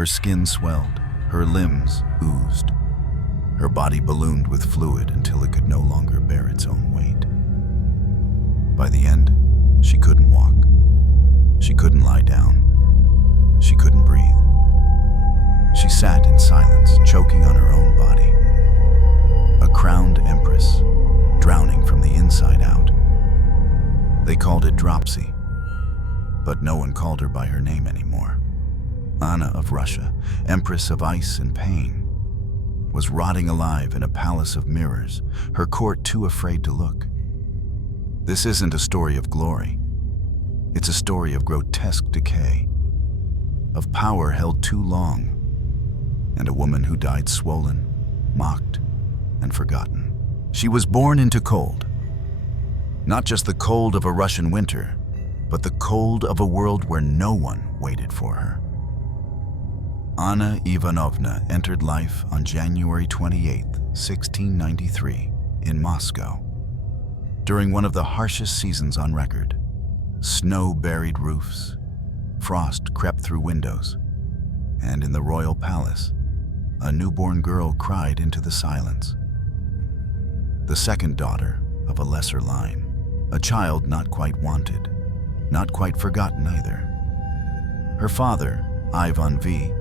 Her skin swelled, her limbs oozed. Her body ballooned with fluid until it could no longer bear its own weight. By the end, she couldn't walk. She couldn't lie down. She couldn't breathe. She sat in silence, choking on her own body. A crowned empress, drowning from the inside out. They called it Dropsy, but no one called her by her name anymore. Anna of Russia, Empress of Ice and Pain, was rotting alive in a palace of mirrors, her court too afraid to look. This isn't a story of glory. It's a story of grotesque decay, of power held too long, and a woman who died swollen, mocked, and forgotten. She was born into cold. Not just the cold of a Russian winter, but the cold of a world where no one waited for her. Anna Ivanovna entered life on January 28, 1693, in Moscow. During one of the harshest seasons on record, snow buried roofs, frost crept through windows, and in the royal palace, a newborn girl cried into the silence. The second daughter of a lesser line, a child not quite wanted, not quite forgotten either. Her father, Ivan V,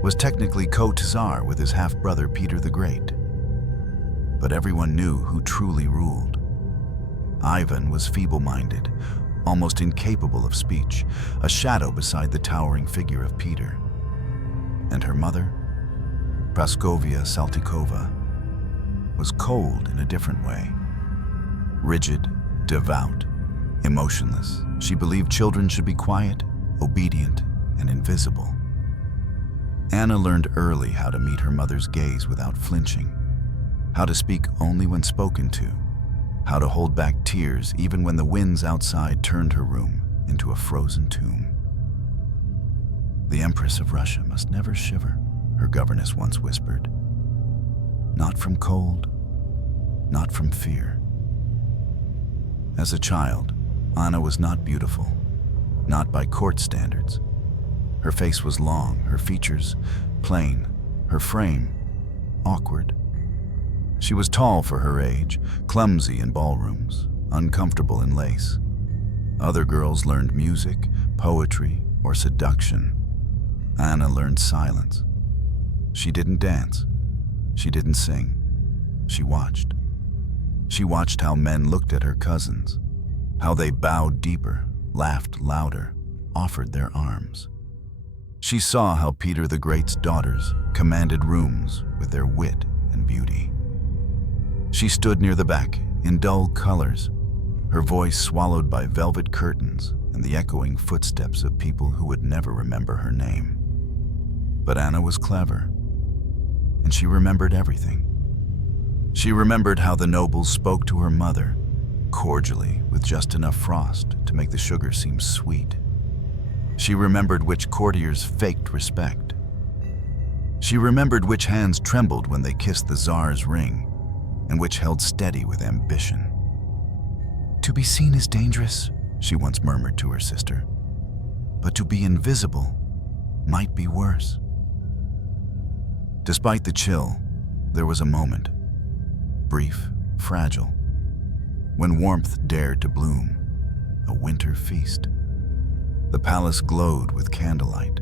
was technically co-Tsar with his half-brother Peter the Great. But everyone knew who truly ruled. Ivan was feeble-minded, almost incapable of speech, a shadow beside the towering figure of Peter. And her mother, Praskovia Saltykova, was cold in a different way. Rigid, devout, emotionless, she believed children should be quiet, obedient, and invisible. Anna learned early how to meet her mother's gaze without flinching, how to speak only when spoken to, how to hold back tears even when the winds outside turned her room into a frozen tomb. The Empress of Russia must never shiver, her governess once whispered. Not from cold, not from fear. As a child, Anna was not beautiful, not by court standards. Her face was long, her features plain, her frame awkward. She was tall for her age, clumsy in ballrooms, uncomfortable in lace. Other girls learned music, poetry, or seduction. Anna learned silence. She didn't dance. She didn't sing. She watched. She watched how men looked at her cousins, how they bowed deeper, laughed louder, offered their arms. She saw how Peter the Great's daughters commanded rooms with their wit and beauty. She stood near the back in dull colors, her voice swallowed by velvet curtains and the echoing footsteps of people who would never remember her name. But Anna was clever, and she remembered everything. She remembered how the nobles spoke to her mother, cordially with just enough frost to make the sugar seem sweet. She remembered which courtiers faked respect. She remembered which hands trembled when they kissed the Tsar's ring, and which held steady with ambition. "To be seen is dangerous," she once murmured to her sister, "but to be invisible might be worse." Despite the chill, there was a moment, brief, fragile, when warmth dared to bloom, a winter feast. The palace glowed with candlelight.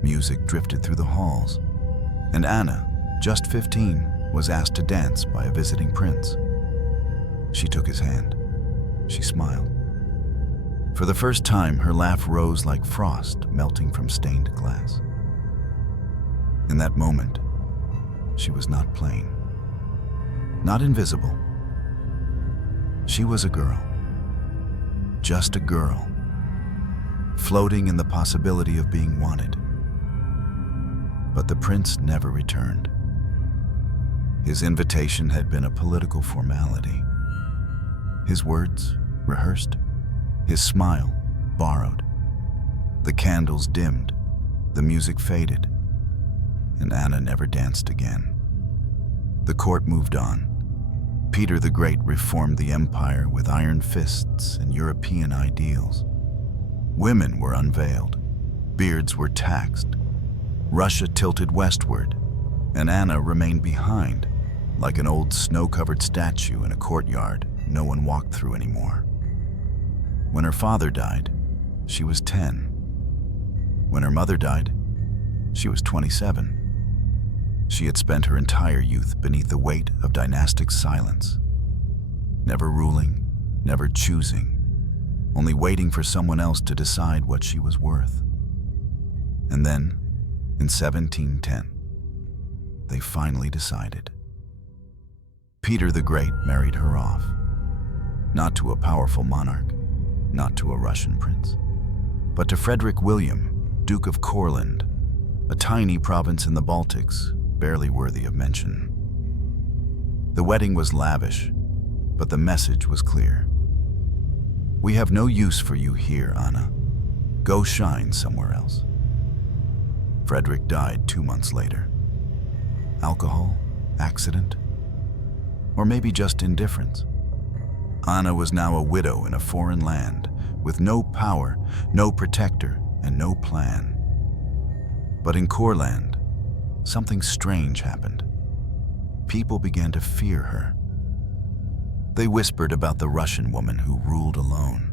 Music drifted through the halls, and Anna, just 15, was asked to dance by a visiting prince. She took his hand. She smiled. For the first time, her laugh rose like frost melting from stained glass. In that moment, she was not plain, not invisible. She was a girl, just a girl, floating in the possibility of being wanted. But the prince never returned. His invitation had been a political formality. His words, rehearsed. His smile, borrowed. The candles dimmed, the music faded, and Anna never danced again. The court moved on. Peter the Great reformed the empire with iron fists and European ideals. Women were unveiled, beards were taxed, Russia tilted westward, and Anna remained behind, like an old snow-covered statue in a courtyard no one walked through anymore. When her father died, she was 10. When her mother died, she was 27. She had spent her entire youth beneath the weight of dynastic silence, never ruling, never choosing, only waiting for someone else to decide what she was worth. And then, in 1710, they finally decided. Peter the Great married her off, not to a powerful monarch, not to a Russian prince, but to Frederick William, Duke of Courland, a tiny province in the Baltics, barely worthy of mention. The wedding was lavish, but the message was clear. We have no use for you here, Anna. Go shine somewhere else. Frederick died 2 months later. Alcohol? Accident? Or maybe just indifference? Anna was now a widow in a foreign land, with no power, no protector, and no plan. But in Courland, something strange happened. People began to fear her. They whispered about the Russian woman who ruled alone,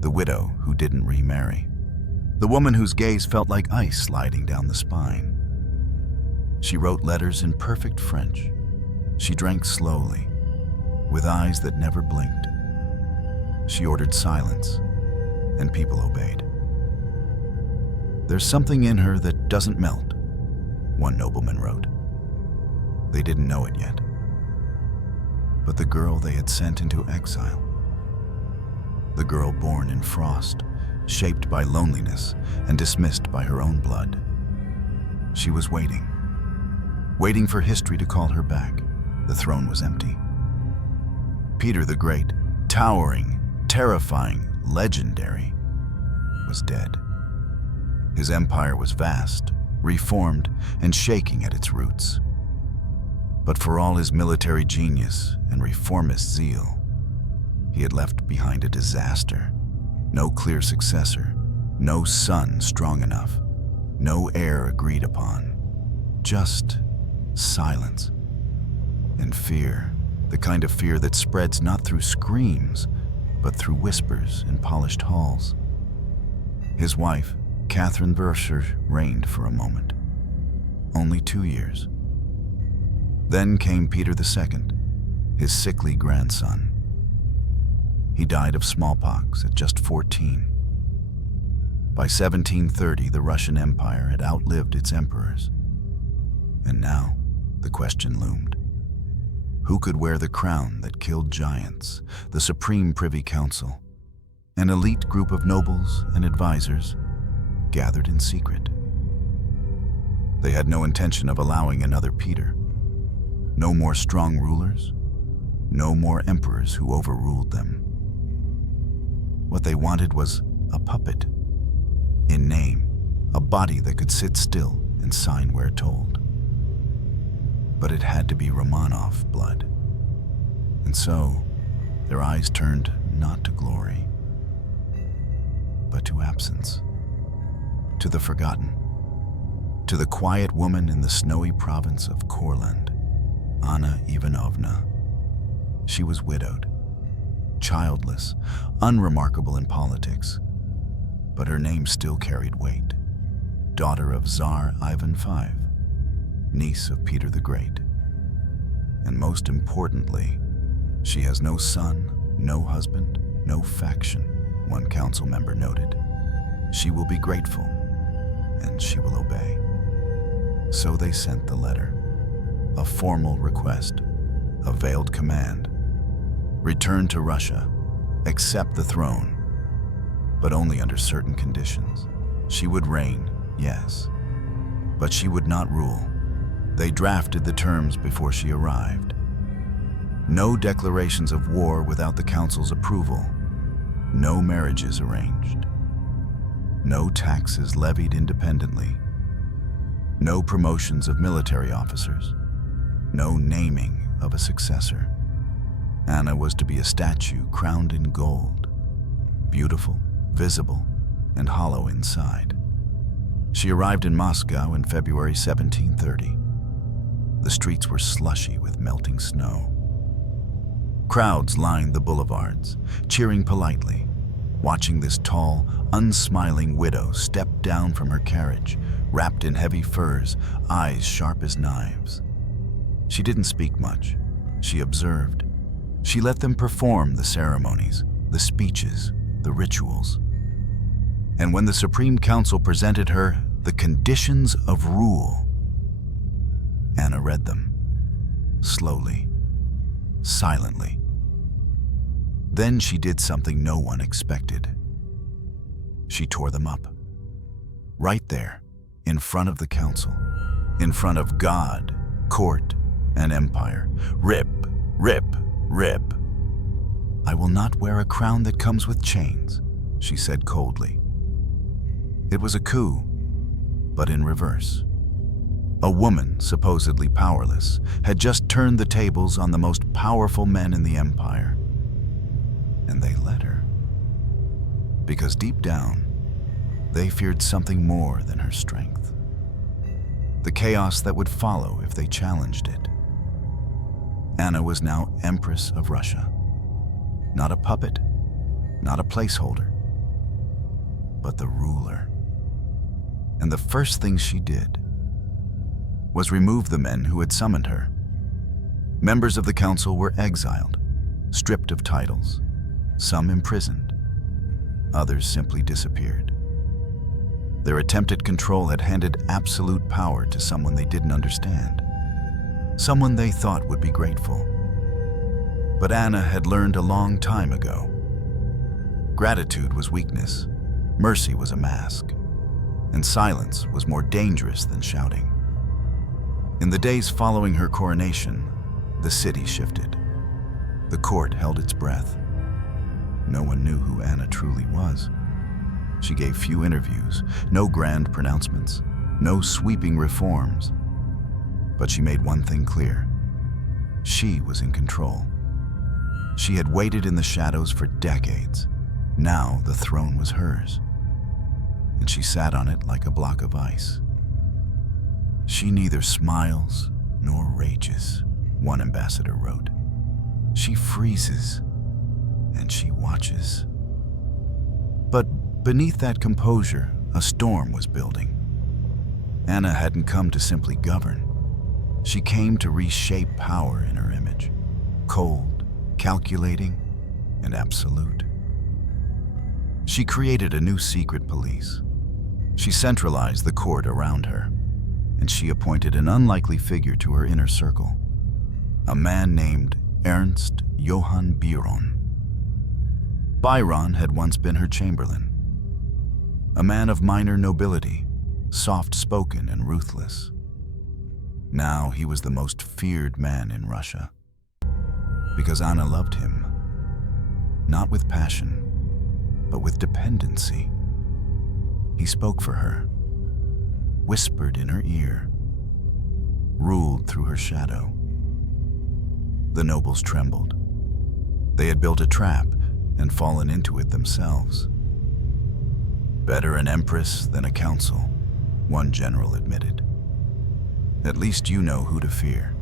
the widow who didn't remarry, the woman whose gaze felt like ice sliding down the spine. She wrote letters in perfect French. She drank slowly, with eyes that never blinked. She ordered silence, and people obeyed. There's something in her that doesn't melt, one nobleman wrote. They didn't know it yet. But the girl they had sent into exile, the girl born in frost, shaped by loneliness and dismissed by her own blood, she was waiting for history to call her back. The throne was empty. Peter the Great, towering, terrifying, legendary, was dead. His empire was vast, reformed, and shaking at its roots. But for all his military genius and reformist zeal, he had left behind a disaster. No clear successor, no son strong enough, no heir agreed upon, just silence and fear, the kind of fear that spreads not through screams, but through whispers in polished halls. His wife, Catherine Erasure, reigned for a moment. Only 2 years. Then came Peter II, his sickly grandson. He died of smallpox at just 14. By 1730, the Russian Empire had outlived its emperors. And now, the question loomed. Who could wear the crown that killed giants, the Supreme Privy Council, an elite group of nobles and advisors gathered in secret? They had no intention of allowing another Peter. No more strong rulers, no more emperors who overruled them. What they wanted was a puppet, in name, a body that could sit still and sign where told. But it had to be Romanov blood. And so, their eyes turned not to glory, but to absence, to the forgotten, to the quiet woman in the snowy province of Courland, Anna Ivanovna. She was widowed, childless, unremarkable in politics, but her name still carried weight. Daughter of Tsar Ivan V, niece of Peter the Great. And most importantly, she has no son, no husband, no faction, one council member noted. She will be grateful, and she will obey. So they sent the letter, a formal request, a veiled command. Return to Russia, accept the throne, but only under certain conditions. She would reign, yes, but she would not rule. They drafted the terms before she arrived. No declarations of war without the council's approval. No marriages arranged. No taxes levied independently. No promotions of military officers. No naming of a successor. Anna was to be a statue crowned in gold, beautiful, visible, and hollow inside. She arrived in Moscow in February 1730. The streets were slushy with melting snow. Crowds lined the boulevards, cheering politely, watching this tall, unsmiling widow step down from her carriage, wrapped in heavy furs, eyes sharp as knives. She didn't speak much. She observed. She let them perform the ceremonies, the speeches, the rituals. And when the Supreme Council presented her the conditions of rule, Anna read them, slowly, silently. Then she did something no one expected. She tore them up. Right there, in front of the council, in front of God, court, and empire. Rip, rip, rip. "I will not wear a crown that comes with chains," she said coldly. It was a coup, but in reverse. A woman, supposedly powerless, had just turned the tables on the most powerful men in the empire. And they let her. Because deep down, they feared something more than her strength. The chaos that would follow if they challenged it. Anna was now Empress of Russia. Not a puppet, not a placeholder, but the ruler. And the first thing she did was remove the men who had summoned her. Members of the council were exiled, stripped of titles, some imprisoned, others simply disappeared. Their attempt at control had handed absolute power to someone they didn't understand, someone they thought would be grateful. But Anna had learned a long time ago. Gratitude was weakness, mercy was a mask, and silence was more dangerous than shouting. In the days following her coronation, the city shifted. The court held its breath. No one knew who Anna truly was. She gave few interviews, no grand pronouncements, no sweeping reforms. But she made one thing clear. She was in control. She had waited in the shadows for decades. Now the throne was hers, and she sat on it like a block of ice. "She neither smiles nor rages," one ambassador wrote. "She freezes, and she watches." But beneath that composure, a storm was building. Anna hadn't come to simply govern. She came to reshape power in her image, cold, calculating, and absolute. She created a new secret police. She centralized the court around her, and she appointed an unlikely figure to her inner circle, a man named Ernst Johann Biron. Biron had once been her chamberlain, a man of minor nobility, soft-spoken and ruthless. Now he was the most feared man in Russia, because Anna loved him, not with passion, but with dependency. He spoke for her, whispered in her ear, ruled through her shadow. The nobles trembled. They had built a trap and fallen into it themselves. "Better an empress than a council," one general admitted. "At least you know who to fear."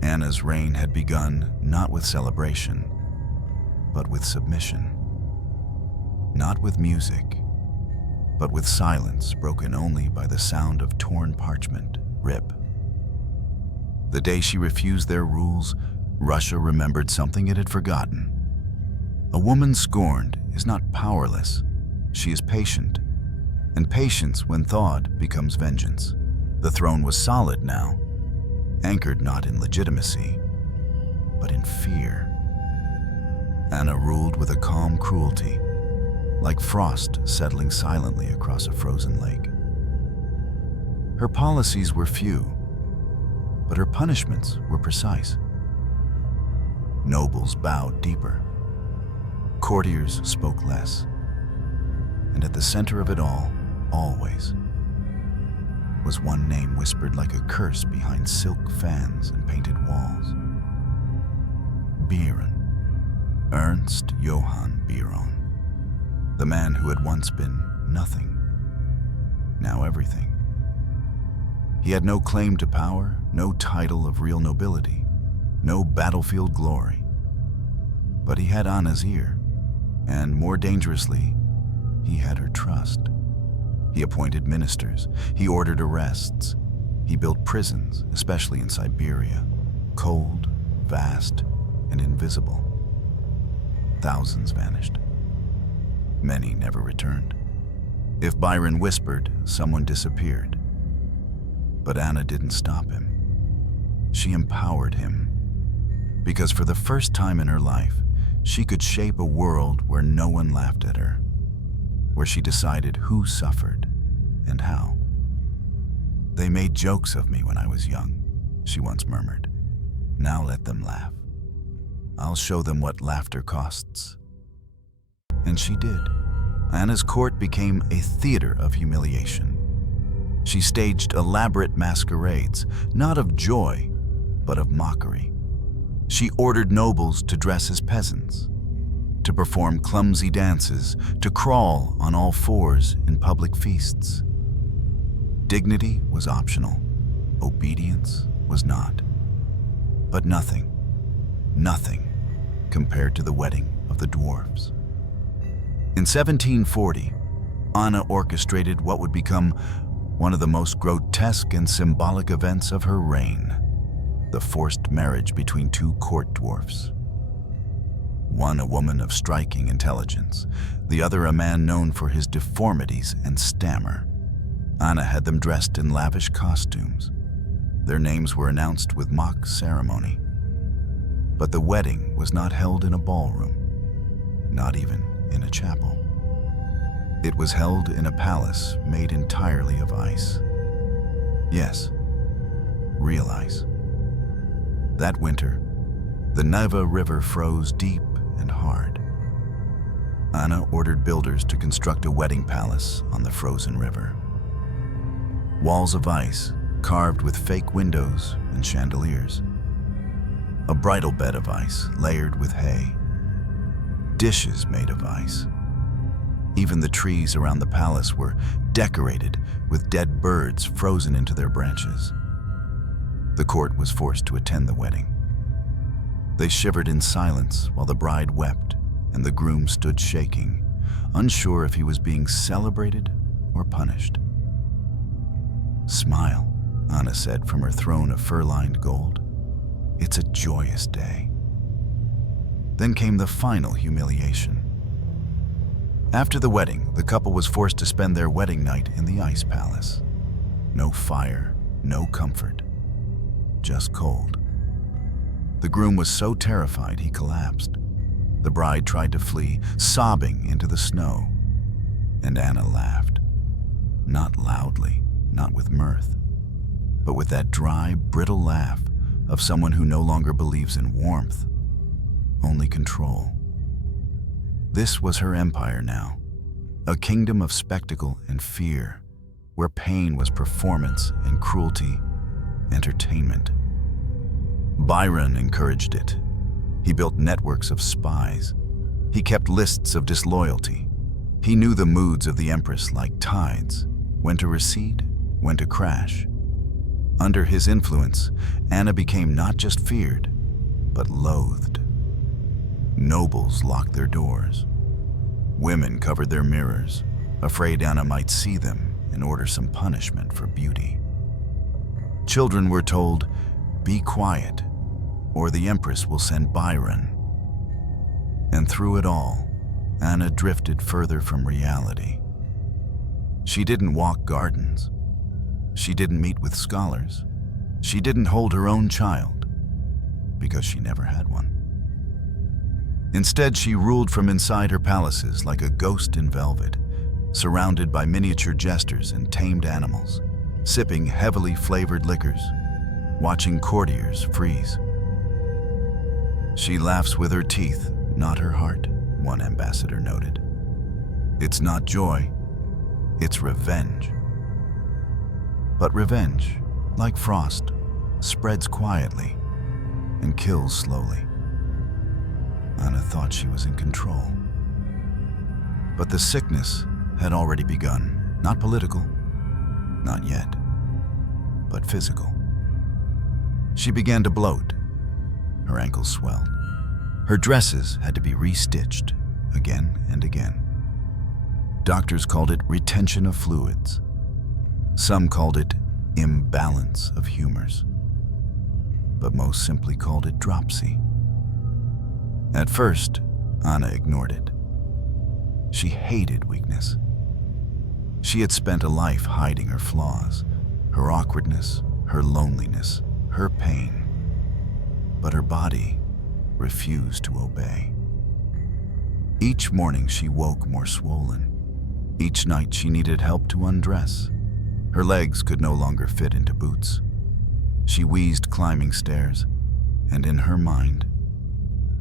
Anna's reign had begun not with celebration, but with submission. Not with music, but with silence broken only by the sound of torn parchment, rip. The day she refused their rules, Russia remembered something it had forgotten. A woman scorned is not powerless, she is patient. And patience, when thawed, becomes vengeance. The throne was solid now, anchored not in legitimacy, but in fear. Anna ruled with a calm cruelty, like frost settling silently across a frozen lake. Her policies were few, but her punishments were precise. Nobles bowed deeper. Courtiers spoke less. And at the center of it all, always, was one name whispered like a curse behind silk fans and painted walls. Biron. Ernst Johann Biron. The man who had once been nothing. now everything. He had no claim to power, no title of real nobility, no battlefield glory. But he had Anna's ear, and more dangerously, he had her trust. He appointed ministers, he ordered arrests, he built prisons, especially in Siberia, cold, vast, and invisible. Thousands vanished. Many never returned. If Byron whispered, someone disappeared. But Anna didn't stop him. She empowered him, because for the first time in her life, she could shape a world where no one laughed at her, where she decided who suffered and how. "They made jokes of me when I was young," she once murmured. "Now let them laugh. I'll show them what laughter costs." And she did. Anna's court became a theater of humiliation. She staged elaborate masquerades, not of joy, but of mockery. She ordered nobles to dress as peasants, to perform clumsy dances, to crawl on all fours in public feasts. Dignity was optional. Obedience was not. But nothing compared to the wedding of the dwarfs. In 1740, Anna orchestrated what would become one of the most grotesque and symbolic events of her reign: the forced marriage between two court dwarfs. One a woman of striking intelligence, the other a man known for his deformities and stammer. Anna had them dressed in lavish costumes. Their names were announced with mock ceremony. But the wedding was not held in a ballroom, not even in a chapel. It was held in a palace made entirely of ice. Yes, real ice. That winter, the Neva River froze deep and hard. Anna ordered builders to construct a wedding palace on the frozen river. Walls of ice, carved with fake windows and chandeliers. A bridal bed of ice, layered with hay. Dishes made of ice. Even the trees around the palace were decorated with dead birds frozen into their branches. The court was forced to attend the wedding. They shivered in silence while the bride wept and the groom stood shaking, unsure if he was being celebrated or punished. "Smile," Anna said from her throne of fur-lined gold. "It's a joyous day." Then came the final humiliation. After the wedding, the couple was forced to spend their wedding night in the ice palace. No fire, no comfort, just cold. The groom was so terrified he collapsed. The bride tried to flee, sobbing into the snow. And Anna laughed. Not loudly, not with mirth, but with that dry, brittle laugh of someone who no longer believes in warmth, only control. This was her empire now, a kingdom of spectacle and fear, where pain was performance and cruelty, entertainment. Byron encouraged it. He built networks of spies. He kept lists of disloyalty. He knew the moods of the Empress like tides, when to recede, when to crash. Under his influence, Anna became not just feared, but loathed. Nobles locked their doors. Women covered their mirrors, afraid Anna might see them and order some punishment for beauty. Children were told, "Be quiet, or the Empress will send Byron." And through it all, Anna drifted further from reality. She didn't walk gardens. She didn't meet with scholars. She didn't hold her own child, because she never had one. Instead, she ruled from inside her palaces like a ghost in velvet, surrounded by miniature jesters and tamed animals, sipping heavily flavored liquors, watching courtiers freeze. "She laughs with her teeth, not her heart," one ambassador noted. "It's not joy, it's revenge." But revenge, like frost, spreads quietly and kills slowly. Anna thought she was in control. But the sickness had already begun, not political, Not yet, but physical. She began to bloat. Her ankles swelled. Her dresses had to be restitched again and again. Doctors called it retention of fluids. Some called it imbalance of humors, but most simply called it dropsy. At first, Anna ignored it. She hated weakness. She had spent a life hiding her flaws, her awkwardness, her loneliness, her pain. But her body refused to obey. Each morning she woke more swollen. Each night she needed help to undress. Her legs could no longer fit into boots. She wheezed climbing stairs, and in her mind,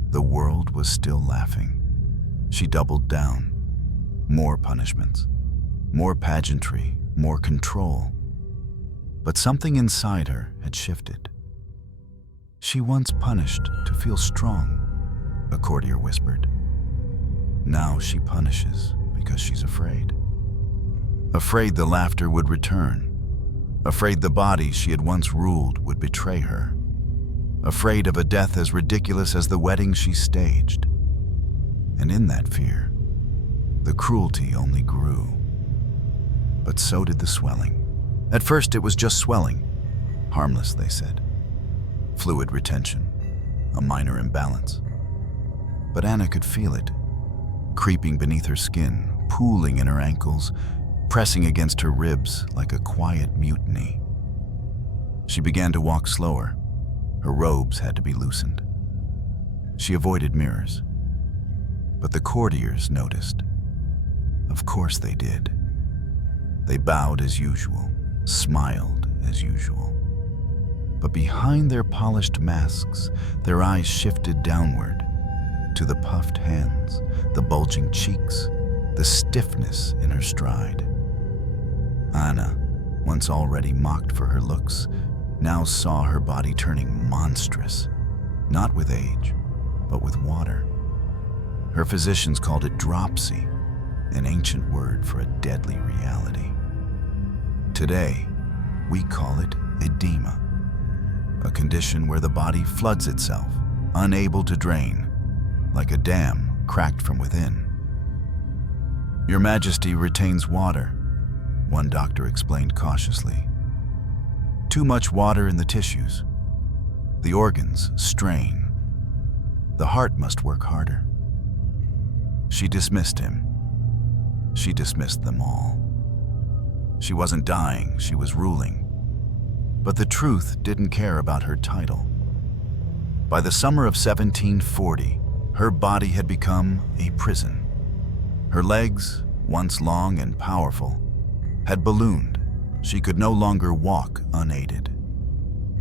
the world was still laughing. She doubled down. More punishments, more pageantry, more control. But something inside her had shifted. She once punished to feel strong, a courtier whispered. Now she punishes because she's afraid. Afraid the laughter would return. Afraid the body she had once ruled would betray her. Afraid of a death as ridiculous as the wedding she staged. And in that fear, the cruelty only grew. But so did the swelling. At first it was just swelling. Harmless, they said. Fluid retention, a minor imbalance. But Anna could feel it, creeping beneath her skin, pooling in her ankles, pressing against her ribs like a quiet mutiny. She began to walk slower. Her robes had to be loosened. She avoided mirrors. But the courtiers noticed. Of course they did. They bowed as usual, smiled as usual. But behind their polished masks, their eyes shifted downward to the puffed hands, the bulging cheeks, the stiffness in her stride. Anna, once already mocked for her looks, now saw her body turning monstrous, not with age, but with water. Her physicians called it dropsy, an ancient word for a deadly reality. Today, we call it edema, a condition where the body floods itself, unable to drain, like a dam cracked from within. Your Majesty retains water, one doctor explained cautiously. Too much water in the tissues. The organs strain. The heart must work harder. She dismissed him. She dismissed them all. She wasn't dying, she was ruling. But the truth didn't care about her title. By the summer of 1740, her body had become a prison. Her legs, once long and powerful, had ballooned. She could no longer walk unaided.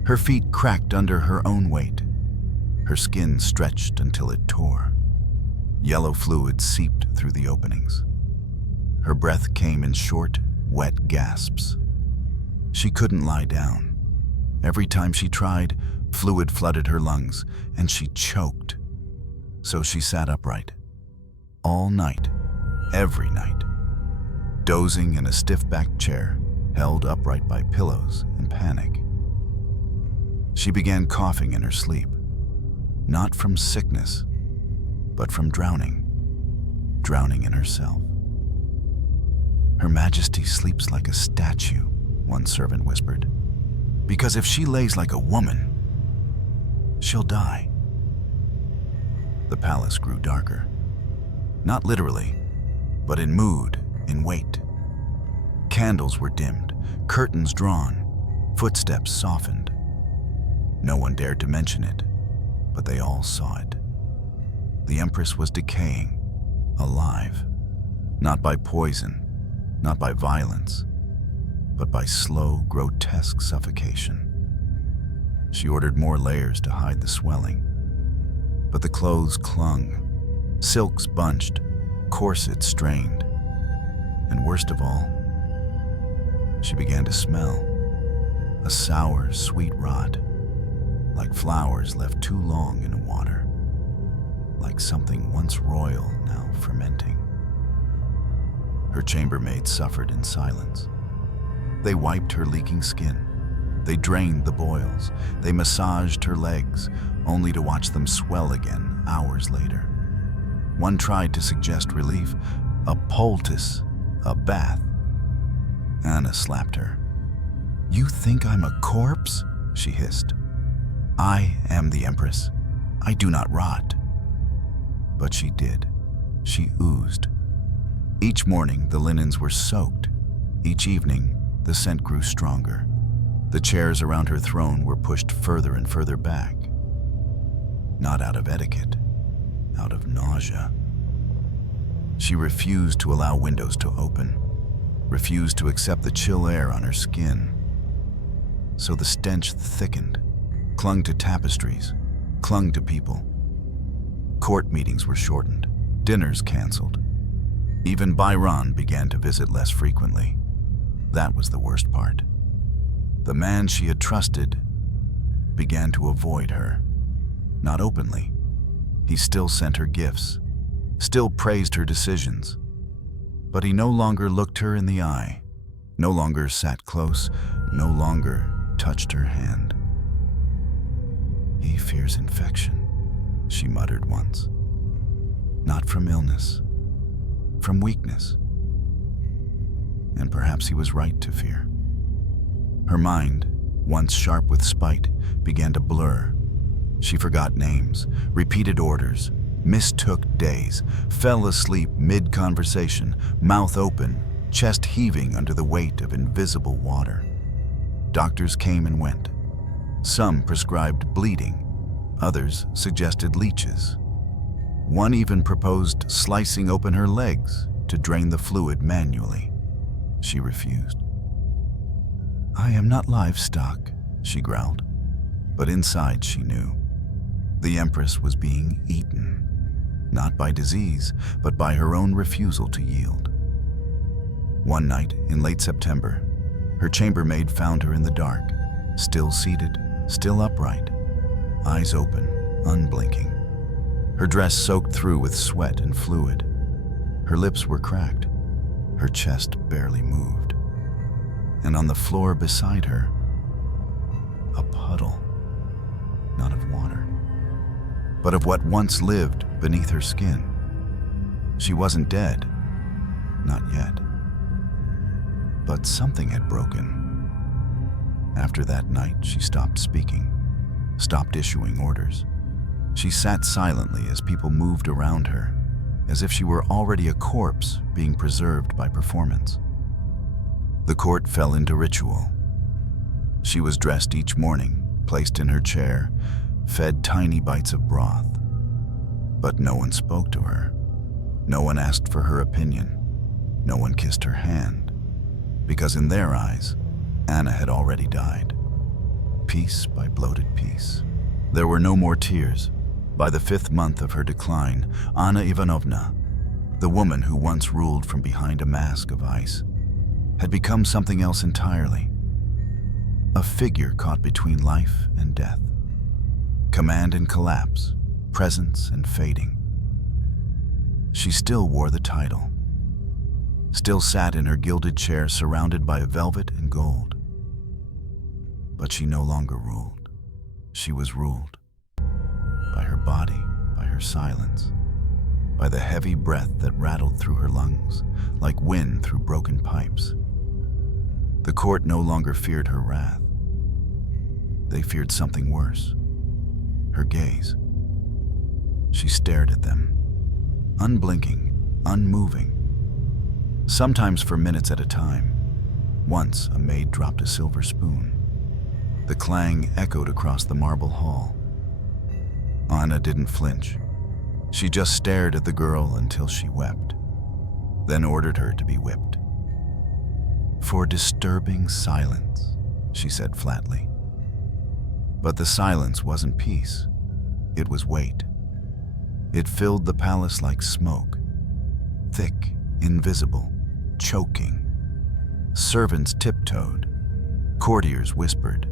Her feet cracked under her own weight. Her skin stretched until it tore. Yellow fluid seeped through the openings. Her breath came in short, wet gasps. She couldn't lie down. Every time she tried, fluid flooded her lungs, and she choked. So she sat upright. All night, every night, dozing in a stiff-backed chair, held upright by pillows in panic. She began coughing in her sleep, not from sickness, but from drowning in herself. Her Majesty sleeps like a statue, one servant whispered, because if she lays like a woman, she'll die. The palace grew darker, not literally, but in mood, in weight. Candles were dimmed, curtains drawn, footsteps softened. No one dared to mention it, but they all saw it. The Empress was decaying, alive, not by poison, not by violence, but by slow, grotesque suffocation. She ordered more layers to hide the swelling, but the clothes clung, silks bunched, corsets strained, and worst of all, she began to smell, a sour, sweet rot, like flowers left too long in water, like something once royal now fermenting. Her chambermaid suffered in silence. They wiped her leaking skin. They drained the boils. They massaged her legs, only to watch them swell again hours later. One tried to suggest relief, a poultice, a bath. Anna slapped her. "You think I'm a corpse?" she hissed. "I am the Empress. I do not rot." But she did. She oozed. Each morning, the linens were soaked. Each evening, the scent grew stronger. The chairs around her throne were pushed further and further back. Not out of etiquette, out of nausea. She refused to allow windows to open, refused to accept the chill air on her skin. So the stench thickened, clung to tapestries, clung to people. Court meetings were shortened, dinners canceled. Even Byron began to visit less frequently. That was the worst part. The man she had trusted began to avoid her. Not openly. He still sent her gifts, still praised her decisions. But he no longer looked her in the eye, no longer sat close, no longer touched her hand. "He fears infection," she muttered once. "Not from illness, from weakness." And perhaps he was right to fear. Her mind, once sharp with spite, began to blur. She forgot names, repeated orders, mistook days, fell asleep mid-conversation, mouth open, chest heaving under the weight of invisible water. Doctors came and went. Some prescribed bleeding, others suggested leeches. One even proposed slicing open her legs to drain the fluid manually. She refused. "I am not livestock," she growled, but inside she knew. The Empress was being eaten, not by disease, but by her own refusal to yield. One night in late September, her chambermaid found her in the dark, still seated, still upright, eyes open, unblinking. Her dress soaked through with sweat and fluid. Her lips were cracked. Her chest barely moved. And on the floor beside her, a puddle, not of water, but of what once lived beneath her skin. She wasn't dead, not yet. But something had broken. After that night, she stopped speaking, stopped issuing orders. She sat silently as people moved around her, as if she were already a corpse being preserved by performance. The court fell into ritual. She was dressed each morning, placed in her chair, fed tiny bites of broth. But no one spoke to her. No one asked for her opinion. No one kissed her hand. Because in their eyes, Anna had already died. Piece by bloated piece. There were no more tears. By the 5th month of her decline, Anna Ivanovna, the woman who once ruled from behind a mask of ice, had become something else entirely. A figure caught between life and death. Command and collapse, presence and fading. She still wore the title. Still sat in her gilded chair surrounded by velvet and gold. But she no longer ruled. She was ruled. By her body, by her silence, by the heavy breath that rattled through her lungs like wind through broken pipes. The court no longer feared her wrath. They feared something worse. Her gaze. She stared at them, unblinking, unmoving, sometimes for minutes at a time. Once a maid dropped a silver spoon. The clang echoed across the marble hall. Anna didn't flinch. She just stared at the girl until she wept, then ordered her to be whipped. "For disturbing silence," she said flatly. But the silence wasn't peace. It was weight. It filled the palace like smoke, thick, invisible, choking. Servants tiptoed. Courtiers whispered.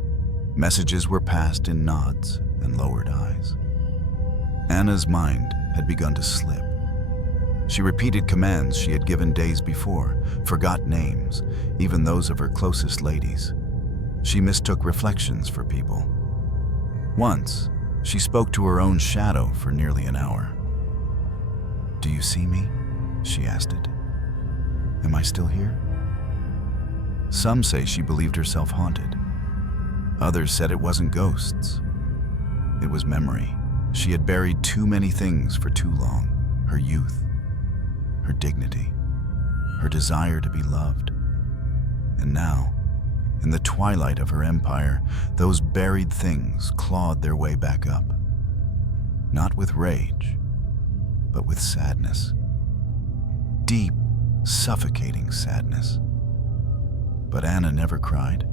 Messages were passed in nods and lowered eyes. Anna's mind had begun to slip. She repeated commands she had given days before, forgot names, even those of her closest ladies. She mistook reflections for people. Once, she spoke to her own shadow for nearly an hour. "Do you see me?" she asked it. "Am I still here?" Some say she believed herself haunted. Others said it wasn't ghosts. It was memory. She had buried too many things for too long. Her youth, her dignity, her desire to be loved. And now, in the twilight of her empire, those buried things clawed their way back up. Not with rage, but with sadness. Deep, suffocating sadness. But Anna never cried.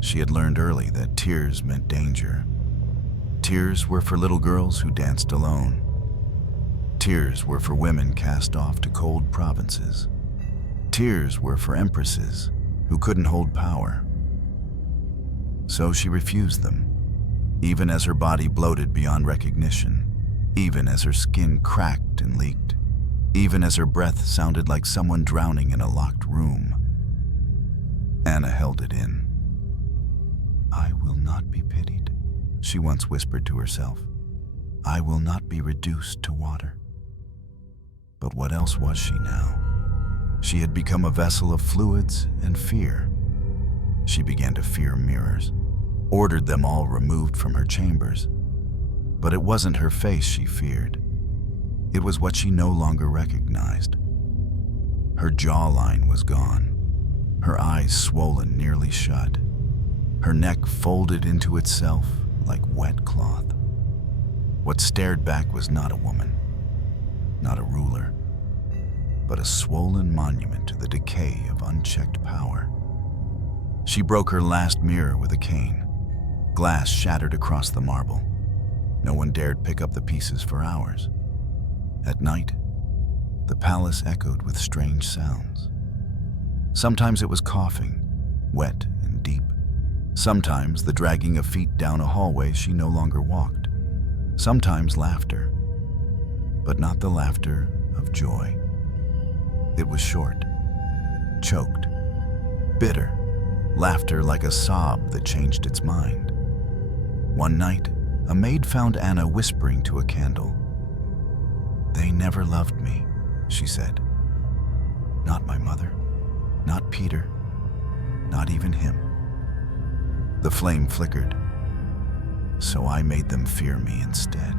She had learned early that tears meant danger. Tears were for little girls who danced alone. Tears were for women cast off to cold provinces. Tears were for empresses who couldn't hold power. So she refused them, even as her body bloated beyond recognition, even as her skin cracked and leaked, even as her breath sounded like someone drowning in a locked room. Anna held it in. "I will not be pitied," she once whispered to herself. "I will not be reduced to water." But what else was she now? She had become a vessel of fluids and fear. She began to fear mirrors, ordered them all removed from her chambers. But it wasn't her face she feared. It was what she no longer recognized. Her jawline was gone, her eyes swollen nearly shut, her neck folded into itself like wet cloth. What stared back was not a woman, not a ruler, but a swollen monument to the decay of unchecked power. She broke her last mirror with a cane. Glass shattered across the marble. No one dared pick up the pieces for hours. At night, the palace echoed with strange sounds. Sometimes it was coughing, wet and deep. Sometimes the dragging of feet down a hallway she no longer walked. Sometimes laughter, but not the laughter of joy. It was short, choked, bitter, laughter like a sob that changed its mind. One night, a maid found Anna whispering to a candle. "They never loved me," she said. "Not my mother, not Peter, not even him." The flame flickered, so I made them fear me instead.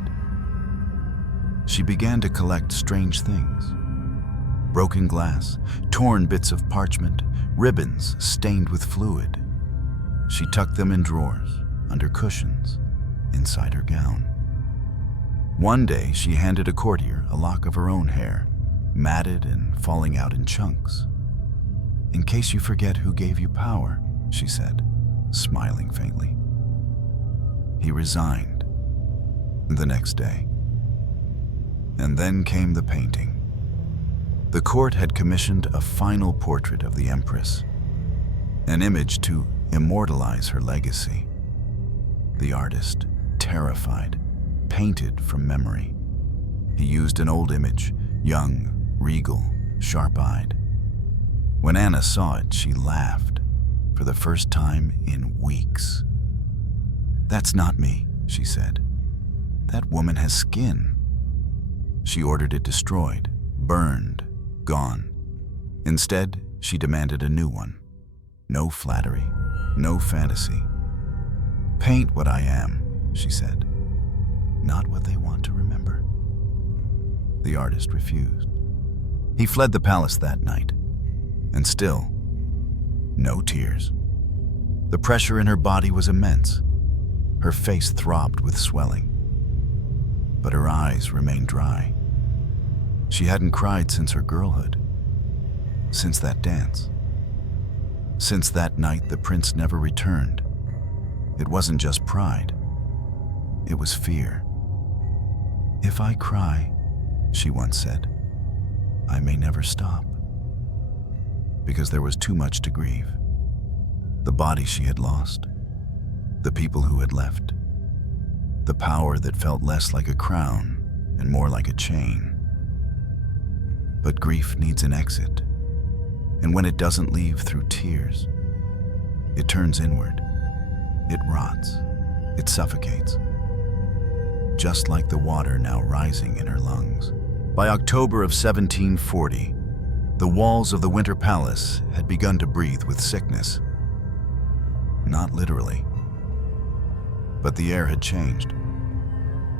She began to collect strange things. Broken glass, torn bits of parchment, ribbons stained with fluid. She tucked them in drawers, under cushions, inside her gown. One day, she handed a courtier a lock of her own hair, matted and falling out in chunks. "In case you forget who gave you power," she said, smiling faintly. He resigned the next day. And then came the painting. The court had commissioned a final portrait of the Empress, an image to immortalize her legacy. The artist, terrified, painted from memory. He used an old image, young, regal, sharp-eyed. When Anna saw it, she laughed, for the first time in weeks. "That's not me," she said. "That woman has skin." She ordered it destroyed, burned, gone. Instead, she demanded a new one. No flattery, no fantasy. "Paint what I am," she said, "not what they want to remember." The artist refused. He fled the palace that night, and still, no tears. The pressure in her body was immense. Her face throbbed with swelling, but her eyes remained dry. She hadn't cried since her girlhood, since that dance. Since that night, the prince never returned. It wasn't just pride, it was fear. "If I cry," she once said, "I may never stop." Because there was too much to grieve. The body she had lost, the people who had left, the power that felt less like a crown and more like a chain. But grief needs an exit, and when it doesn't leave through tears, it turns inward, it rots, it suffocates, just like the water now rising in her lungs. By October of 1740, the walls of the Winter Palace had begun to breathe with sickness. Not literally, but the air had changed.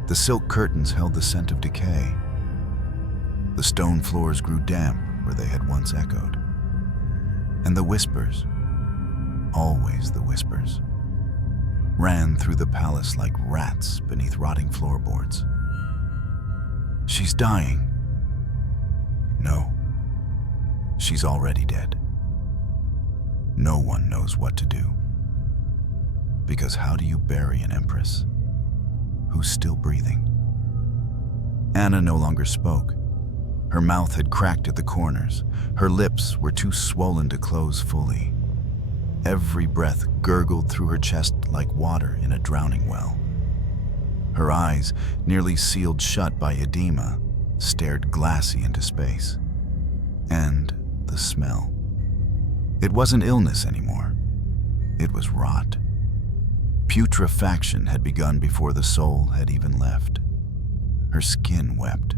The silk curtains held the scent of decay. The stone floors grew damp where they had once echoed. And the whispers, always the whispers, ran through the palace like rats beneath rotting floorboards. She's dying. No, she's already dead. No one knows what to do. Because how do you bury an empress who's still breathing? Anna no longer spoke. Her mouth had cracked at the corners. Her lips were too swollen to close fully. Every breath gurgled through her chest like water in a drowning well. Her eyes, nearly sealed shut by edema, stared glassy into space. And the smell. It wasn't illness anymore. It was rot. Putrefaction had begun before the soul had even left. Her skin wept.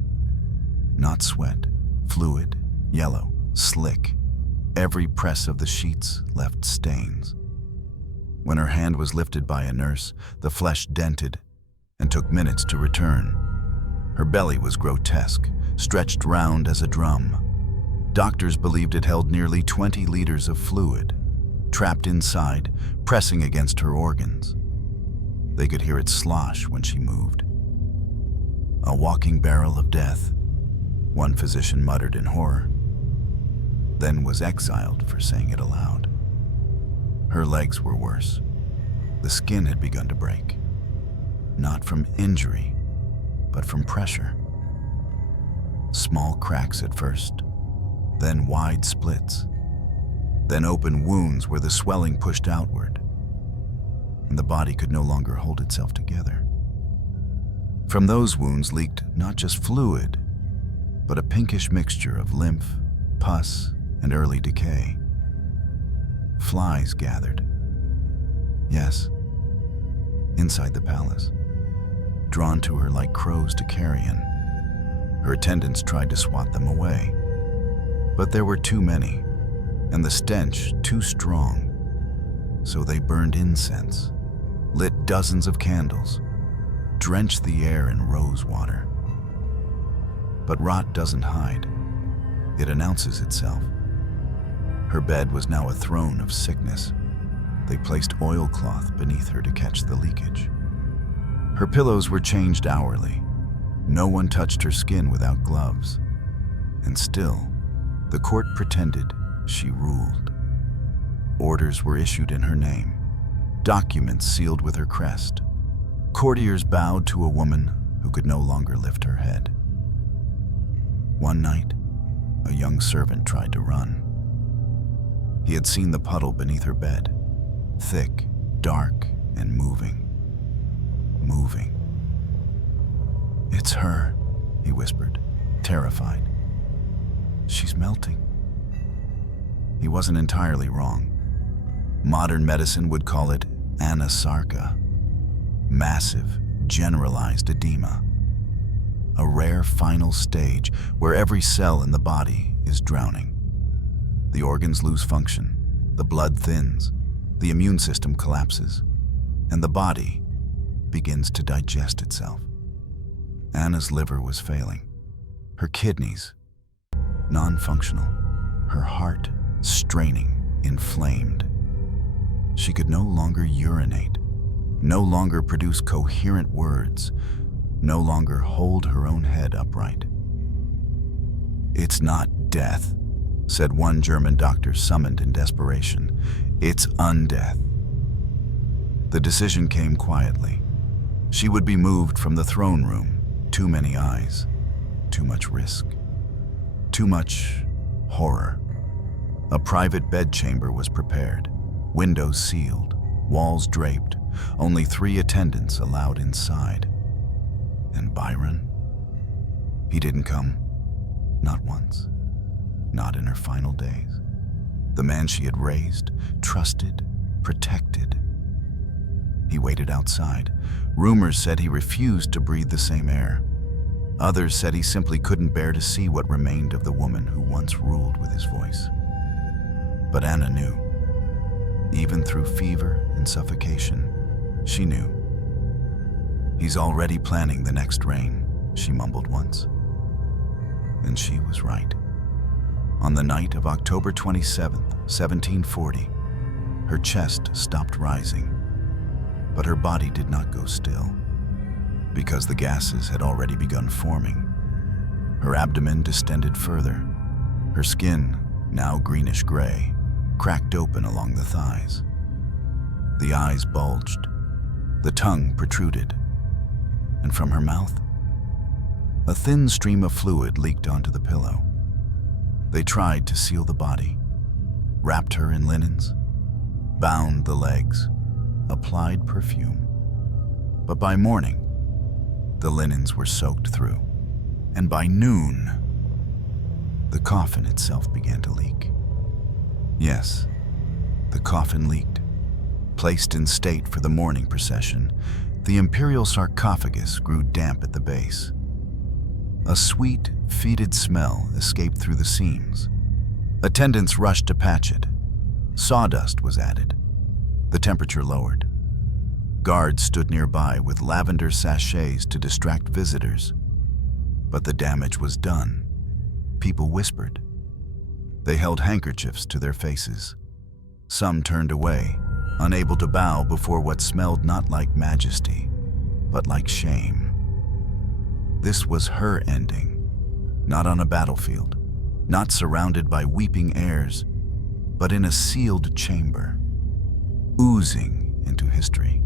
Not sweat, fluid, yellow, slick. Every press of the sheets left stains. When her hand was lifted by a nurse, the flesh dented and took minutes to return. Her belly was grotesque, stretched round as a drum. Doctors believed it held nearly 20 liters of fluid, trapped inside, pressing against her organs. They could hear it slosh when she moved. A walking barrel of death, one physician muttered in horror, then was exiled for saying it aloud. Her legs were worse. The skin had begun to break, not from injury, but from pressure. Small cracks at first, then wide splits, then open wounds where the swelling pushed outward, and the body could no longer hold itself together. From those wounds leaked not just fluid, but a pinkish mixture of lymph, pus, and early decay. Flies gathered. Yes, inside the palace, drawn to her like crows to carrion. Her attendants tried to swat them away, but there were too many, and the stench too strong. So they burned incense, lit dozens of candles, drenched the air in rose water. But rot doesn't hide. It announces itself. Her bed was now a throne of sickness. They placed oilcloth beneath her to catch the leakage. Her pillows were changed hourly. No one touched her skin without gloves. And still, the court pretended she ruled. Orders were issued in her name, documents sealed with her crest. Courtiers bowed to a woman who could no longer lift her head. One night, a young servant tried to run. He had seen the puddle beneath her bed, thick, dark, and moving. Moving. "It's her," he whispered, terrified. "She's melting." He wasn't entirely wrong. Modern medicine would call it anasarca, massive, generalized edema. A rare final stage where every cell in the body is drowning. The organs lose function, the blood thins, the immune system collapses, and the body begins to digest itself. Anna's liver was failing, her kidneys non-functional, her heart straining, inflamed. She could no longer urinate, no longer produce coherent words, no longer hold her own head upright. "It's not death," said one German doctor summoned in desperation. "It's undeath." The decision came quietly. She would be moved from the throne room. Too many eyes, too much risk, too much horror. A private bedchamber was prepared, windows sealed, walls draped, only 3 attendants allowed inside. And Byron? He didn't come. Not once. Not in her final days. The man she had raised, trusted, protected. He waited outside. Rumors said he refused to breathe the same air. Others said he simply couldn't bear to see what remained of the woman who once ruled with his voice. But Anna knew. Even through fever and suffocation, she knew. "He's already planning the next reign," she mumbled once. And she was right. On the night of October 27th, 1740, her chest stopped rising, but her body did not go still, because the gases had already begun forming. Her abdomen distended further, her skin, now greenish-gray, cracked open along the thighs. The eyes bulged, the tongue protruded, and from her mouth, a thin stream of fluid leaked onto the pillow. They tried to seal the body, wrapped her in linens, bound the legs, applied perfume. But by morning, the linens were soaked through, and by noon, the coffin itself began to leak. Yes, the coffin leaked. Placed in state for the mourning procession, the imperial sarcophagus grew damp at the base. A sweet, fetid smell escaped through the seams. Attendants rushed to patch it. Sawdust was added. The temperature lowered. Guards stood nearby with lavender sachets to distract visitors. But the damage was done. People whispered. They held handkerchiefs to their faces. Some turned away, unable to bow before what smelled not like majesty, but like shame. This was her ending, not on a battlefield, not surrounded by weeping heirs, but in a sealed chamber, oozing into history.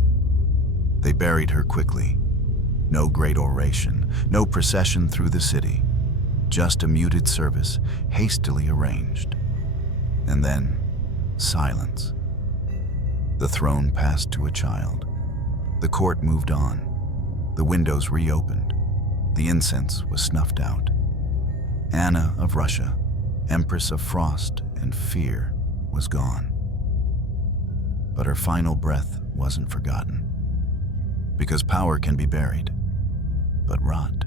They buried her quickly. No great oration, no procession through the city, just a muted service, hastily arranged. And then, silence. The throne passed to a child. The court moved on. The windows reopened. The incense was snuffed out. Anna of Russia, Empress of Frost and Fear, was gone. But her final breath wasn't forgotten. Because power can be buried, but rot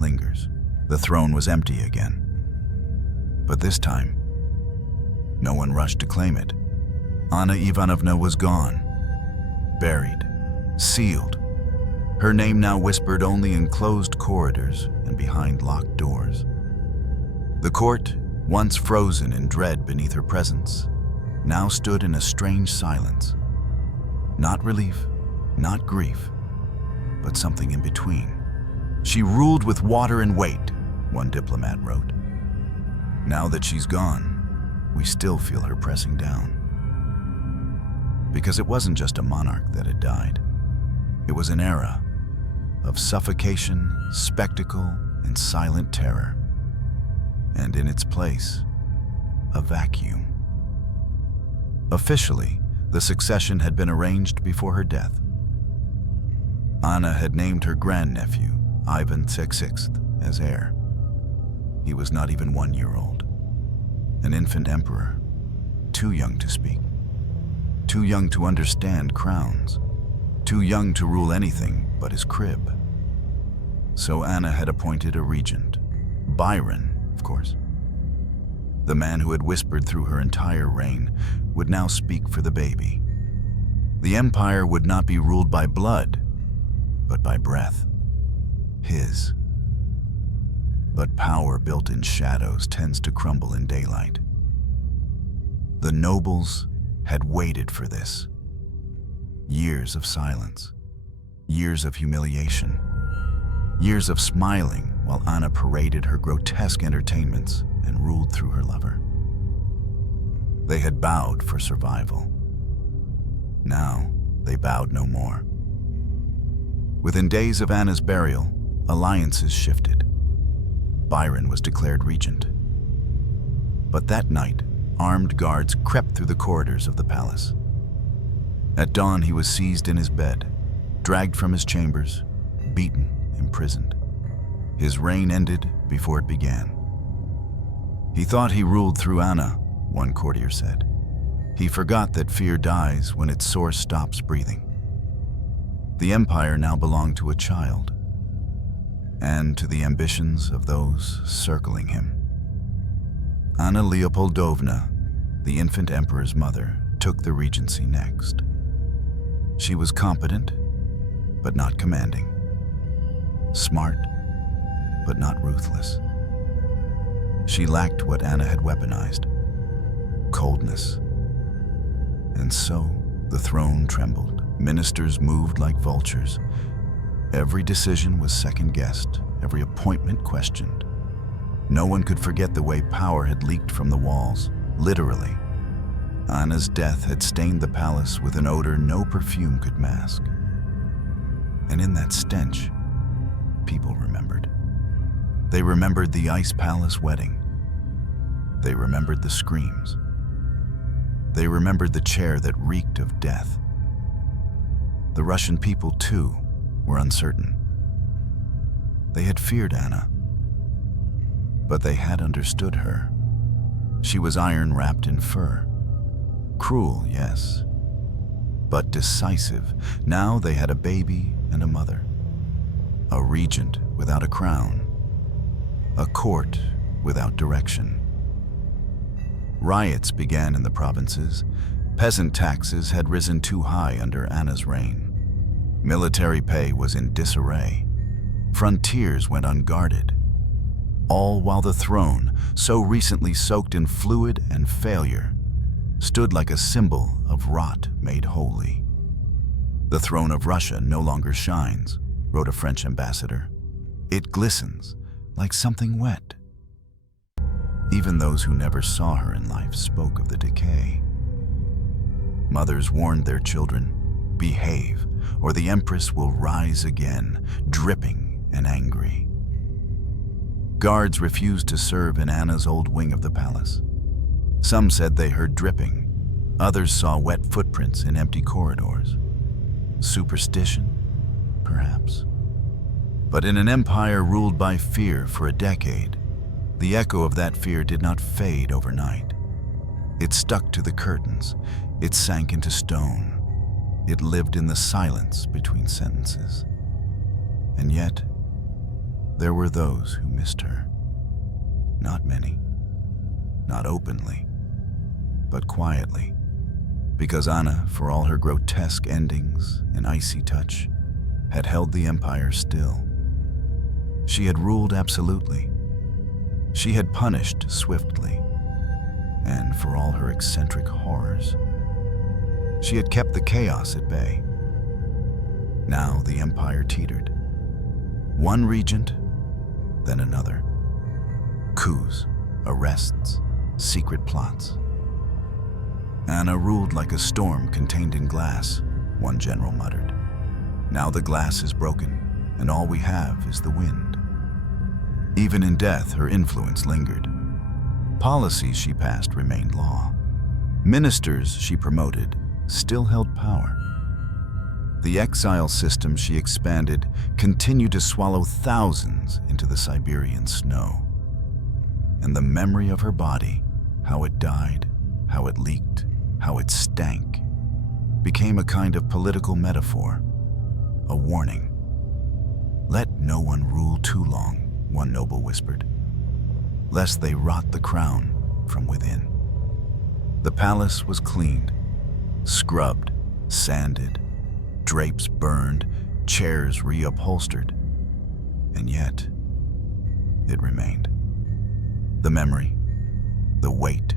lingers. The throne was empty again. But this time, no one rushed to claim it. Anna Ivanovna was gone, buried, sealed. Her name now whispered only in closed corridors and behind locked doors. The court, once frozen in dread beneath her presence, now stood in a strange silence. Not relief, not grief, but something in between. "She ruled with water and weight," one diplomat wrote. "Now that she's gone, we still feel her pressing down." Because it wasn't just a monarch that had died. It was an era of suffocation, spectacle, and silent terror. And in its place, a vacuum. Officially, the succession had been arranged before her death. Anna had named her grandnephew, Ivan VI, as heir. He was not even 1 year old. An infant emperor, too young to speak, too young to understand crowns, too young to rule anything but his crib. So Anna had appointed a regent, Byron, of course. The man who had whispered through her entire reign would now speak for the baby. The empire would not be ruled by blood, but by breath. His. But power built in shadows tends to crumble in daylight. The nobles had waited for this. Years of silence, years of humiliation, years of smiling while Anna paraded her grotesque entertainments and ruled through her lover. They had bowed for survival. Now they bowed no more. Within days of Anna's burial, alliances shifted. Byron was declared regent. But that night, armed guards crept through the corridors of the palace. At dawn, he was seized in his bed, dragged from his chambers, beaten, imprisoned. His reign ended before it began. He thought he ruled through Anna, one courtier said. He forgot that fear dies when its source stops breathing. The empire now belonged to a child, and to the ambitions of those circling him. Anna Leopoldovna, the infant emperor's mother, took the regency next. She was competent, but not commanding. Smart, but not ruthless. She lacked what Anna had weaponized: coldness. And so the throne trembled. Ministers moved like vultures. Every decision was second-guessed, every appointment questioned. No one could forget the way power had leaked from the walls, literally. Anna's death had stained the palace with an odor no perfume could mask. And in that stench, people remembered. They remembered the Ice Palace wedding. They remembered the screams. They remembered the chair that reeked of death. The Russian people, too, were uncertain. They had feared Anna, but they had understood her. She was iron wrapped in fur. Cruel, yes, but decisive. Now they had a baby and a mother, a regent without a crown, a court without direction. Riots began in the provinces. Peasant taxes had risen too high under Anna's reign. Military pay was in disarray. Frontiers went unguarded. All while the throne, so recently soaked in fluid and failure, stood like a symbol of rot made holy. "The throne of Russia no longer shines," wrote a French ambassador. "It glistens like something wet." Even those who never saw her in life spoke of the decay. Mothers warned their children, "Behave, or the Empress will rise again, dripping and angry." Guards refused to serve in Anna's old wing of the palace. Some said they heard dripping. Others saw wet footprints in empty corridors. Superstition? Perhaps. But in an empire ruled by fear for a decade, the echo of that fear did not fade overnight. It stuck to the curtains. It sank into stone. It lived in the silence between sentences. And yet, there were those who missed her. Not many. Not openly, but quietly. Because Anna, for all her grotesque endings and icy touch, had held the empire still. She had ruled absolutely. She had punished swiftly. And for all her eccentric horrors, she had kept the chaos at bay. Now the empire teetered. One regent, then another. Coups, arrests, secret plots. Anna ruled like a storm contained in glass, one general muttered. Now the glass is broken, and all we have is the wind. Even in death, her influence lingered. Policies she passed remained law. Ministers she promoted still held power. The exile system she expanded continued to swallow thousands into the Siberian snow. And the memory of her body, how it died, how it leaked, how it stank, became a kind of political metaphor, a warning. "Let no one rule too long," one noble whispered, "lest they rot the crown from within." The palace was cleaned, scrubbed, sanded, drapes burned, chairs reupholstered, and yet it remained. The memory, the weight,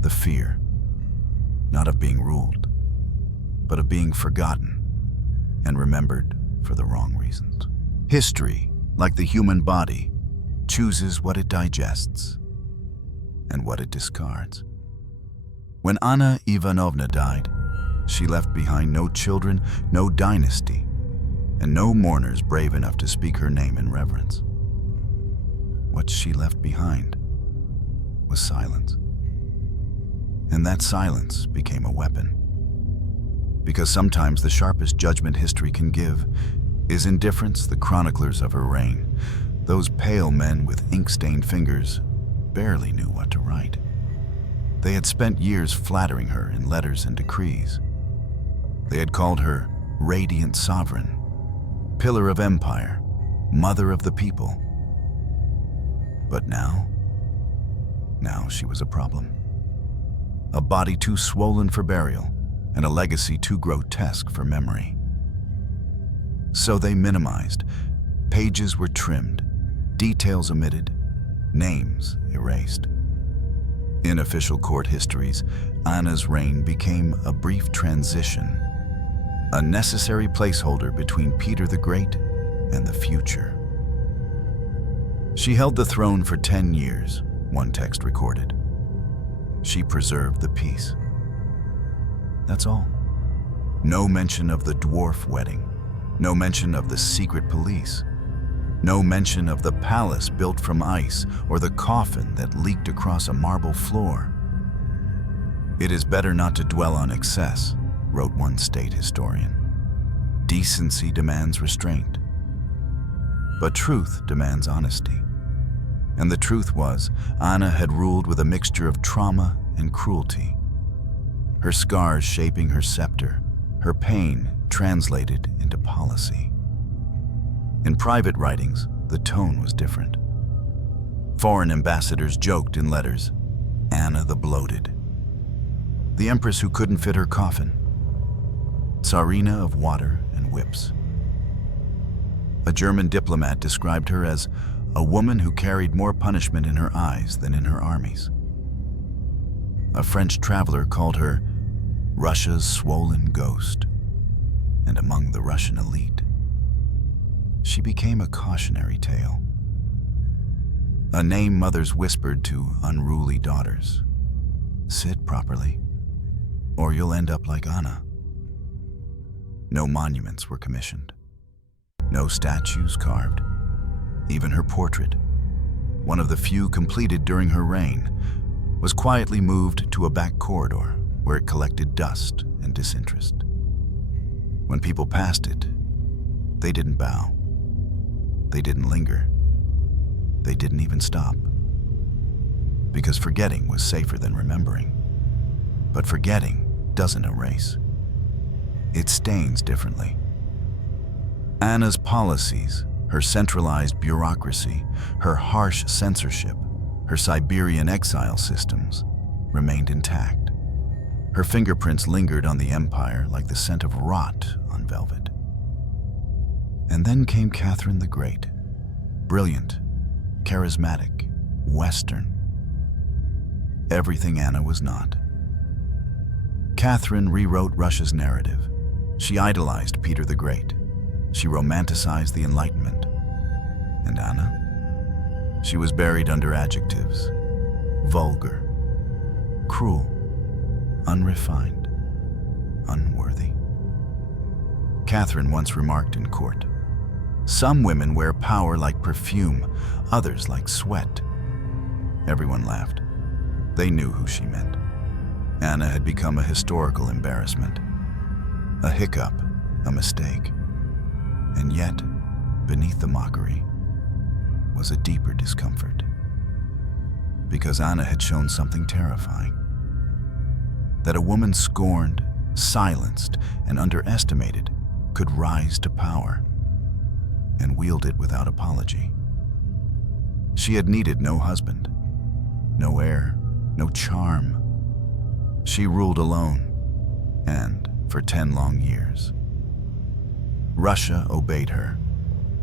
the fear, not of being ruled, but of being forgotten and remembered for the wrong reasons. History, like the human body, chooses what it digests and what it discards. When Anna Ivanovna died, she left behind no children, no dynasty, and no mourners brave enough to speak her name in reverence. What she left behind was silence. And that silence became a weapon. Because sometimes the sharpest judgment history can give is indifference the chroniclers of her reign, those pale men with ink-stained fingers, barely knew what to write. They had spent years flattering her in letters and decrees. They had called her radiant sovereign, pillar of empire, mother of the people. But now she was a problem. A body too swollen for burial, and a legacy too grotesque for memory. So they minimized. Pages were trimmed, details omitted, names erased. In official court histories, Anna's reign became a brief transition, a necessary placeholder between Peter the Great and the future. She held the throne for 10 years, one text recorded. She preserved the peace. That's all. No mention of the dwarf wedding, no mention of the secret police, no mention of the palace built from ice or the coffin that leaked across a marble floor. It is better not to dwell on excess, wrote one state historian. Decency demands restraint. But truth demands honesty. And the truth was, Anna had ruled with a mixture of trauma and cruelty. Her scars shaping her scepter, her pain translated into policy. In private writings, the tone was different. Foreign ambassadors joked in letters, Anna the bloated, the empress who couldn't fit her coffin, Tsarina of water and whips. A German diplomat described her as a woman who carried more punishment in her eyes than in her armies. A French traveler called her Russia's swollen ghost, and among the Russian elite, she became a cautionary tale. A name mothers whispered to unruly daughters. Sit properly, or you'll end up like Anna. No monuments were commissioned. No statues carved. Even her portrait, one of the few completed during her reign, was quietly moved to a back corridor where it collected dust and disinterest. When people passed it, they didn't bow. They didn't linger. They didn't even stop. Because forgetting was safer than remembering. But forgetting doesn't erase. It stains differently. Anna's policies, her centralized bureaucracy, her harsh censorship, her Siberian exile systems remained intact. Her fingerprints lingered on the empire like the scent of rot on velvet. And then came Catherine the Great, brilliant, charismatic, Western. Everything Anna was not. Catherine rewrote Russia's narrative. She idolized Peter the Great. She romanticized the Enlightenment. And Anna? She was buried under adjectives. Vulgar, cruel, unrefined, unworthy. Catherine once remarked in court, "Some women wear power like perfume, others like sweat." Everyone laughed. They knew who she meant. Anna had become a historical embarrassment. A hiccup, a mistake. And yet, beneath the mockery, was a deeper discomfort. Because Anna had shown something terrifying. That a woman scorned, silenced, and underestimated could rise to power and wield it without apology. She had needed no husband, no heir, no charm. She ruled alone, and for 10 long years. Russia obeyed her.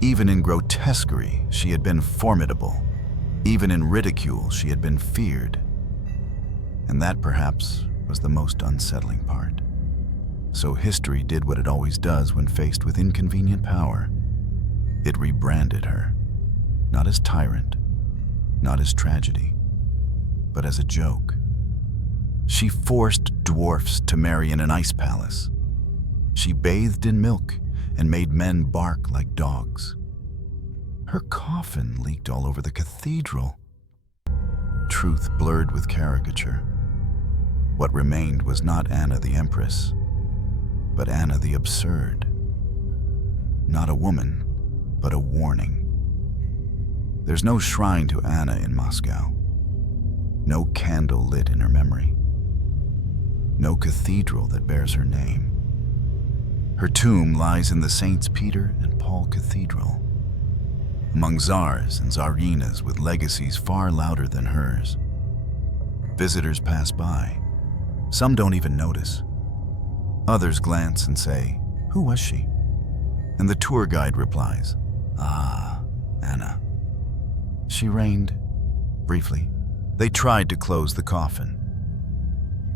Even in grotesquerie, she had been formidable. Even in ridicule, she had been feared. And that, perhaps, was the most unsettling part. So history did what it always does when faced with inconvenient power. It rebranded her, not as tyrant, not as tragedy, but as a joke. She forced dwarfs to marry in an ice palace. She bathed in milk and made men bark like dogs. Her coffin leaked all over the cathedral. Truth blurred with caricature. What remained was not Anna the Empress, but Anna the absurd. Not a woman, but a warning. There's no shrine to Anna in Moscow, No candle lit in her memory. No cathedral that bears her name. Her tomb lies in the Saints Peter and Paul Cathedral, among czars and czarinas with legacies far louder than hers. Visitors pass by. Some don't even notice. Others glance and say, "Who was she?" And the tour guide replies, "Ah, Anna. She reigned briefly." They tried to close the coffin,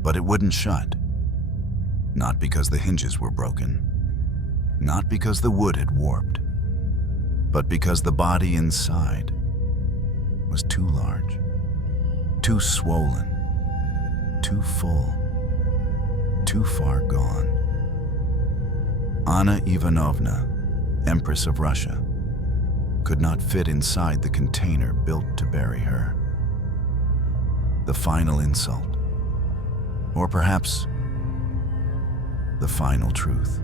but it wouldn't shut. Not because the hinges were broken, not because the wood had warped, but because the body inside was too large, too swollen, too full, too far gone. Anna Ivanovna, Empress of Russia, could not fit inside the container built to bury her. The final insult, or perhaps the final truth.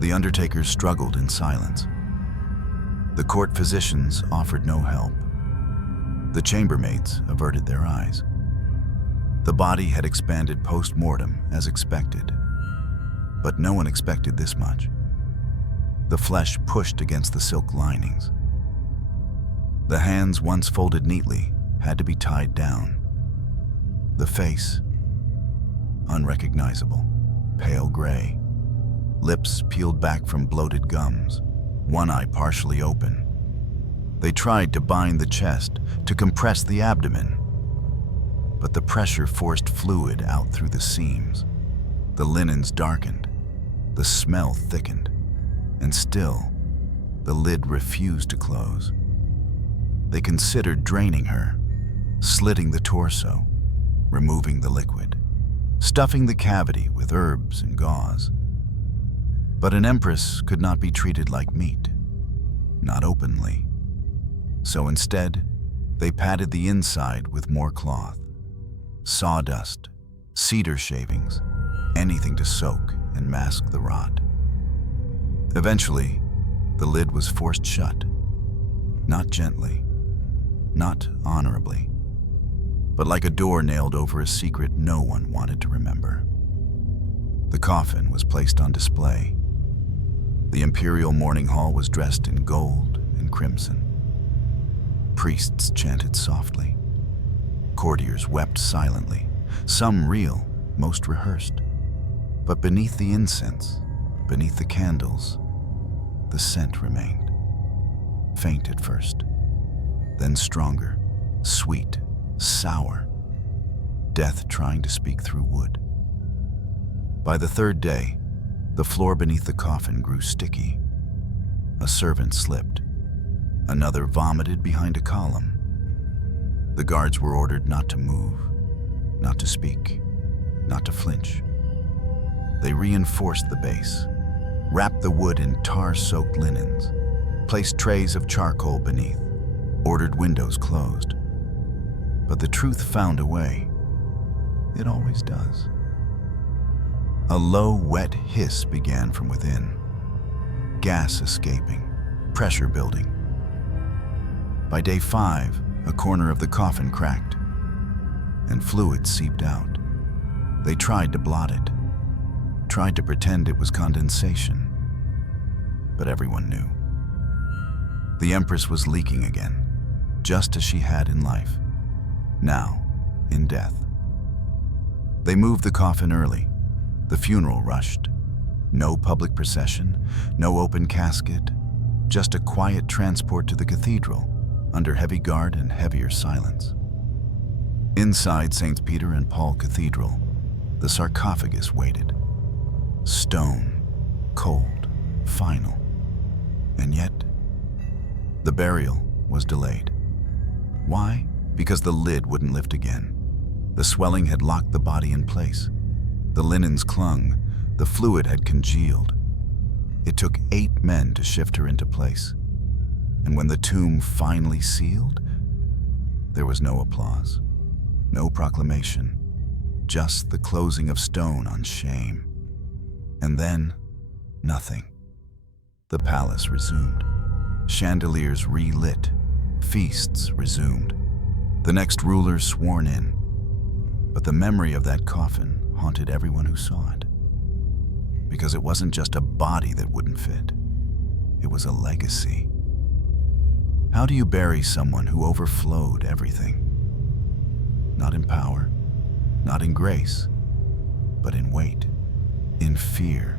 The undertakers struggled in silence. The court physicians offered no help. The chambermaids averted their eyes. The body had expanded post-mortem as expected, but no one expected this much. The flesh pushed against the silk linings. The hands, once folded neatly, had to be tied down. The face, unrecognizable, pale gray, lips peeled back from bloated gums, one eye partially open. They tried to bind the chest, to compress the abdomen, but the pressure forced fluid out through the seams. The linens darkened, the smell thickened, and still, the lid refused to close. They considered draining her, slitting the torso, removing the liquid, stuffing the cavity with herbs and gauze. But an empress could not be treated like meat, not openly. So instead, they padded the inside with more cloth, sawdust, cedar shavings, anything to soak and mask the rot. Eventually, the lid was forced shut, not gently, not honorably, but like a door nailed over a secret no one wanted to remember. The coffin was placed on display. The imperial mourning hall was dressed in gold and crimson. Priests chanted softly. Courtiers wept silently, some real, most rehearsed. But beneath the incense, beneath the candles, the scent remained. Faint at first, then stronger, sweet, sour. Death trying to speak through wood. By the third day, the floor beneath the coffin grew sticky. A servant slipped. Another vomited behind a column. The guards were ordered not to move, not to speak, not to flinch. They reinforced the base, wrapped the wood in tar-soaked linens, placed trays of charcoal beneath, ordered windows closed. But the truth found a way. It always does. A low, wet hiss began from within. Gas escaping, pressure building. By day 5, a corner of the coffin cracked, and fluid seeped out. They tried to blot it, tried to pretend it was condensation, but everyone knew. The Empress was leaking again, just as she had in life, now in death. They moved the coffin early. The funeral rushed. No public procession, no open casket, just a quiet transport to the cathedral, under heavy guard and heavier silence. Inside St. Peter and Paul Cathedral, the sarcophagus waited. Stone, cold, final. And yet, the burial was delayed. Why? Because the lid wouldn't lift again. The swelling had locked the body in place. The linens clung, the fluid had congealed. It took 8 men to shift her into place. And when the tomb finally sealed, there was no applause, no proclamation, just the closing of stone on shame. And then, nothing. The palace resumed. Chandeliers relit, feasts resumed. The next ruler sworn in, but the memory of that coffin haunted everyone who saw it. Because it wasn't just a body that wouldn't fit, it was a legacy. How do you bury someone who overflowed everything? Not in power, not in grace, but in weight, in fear,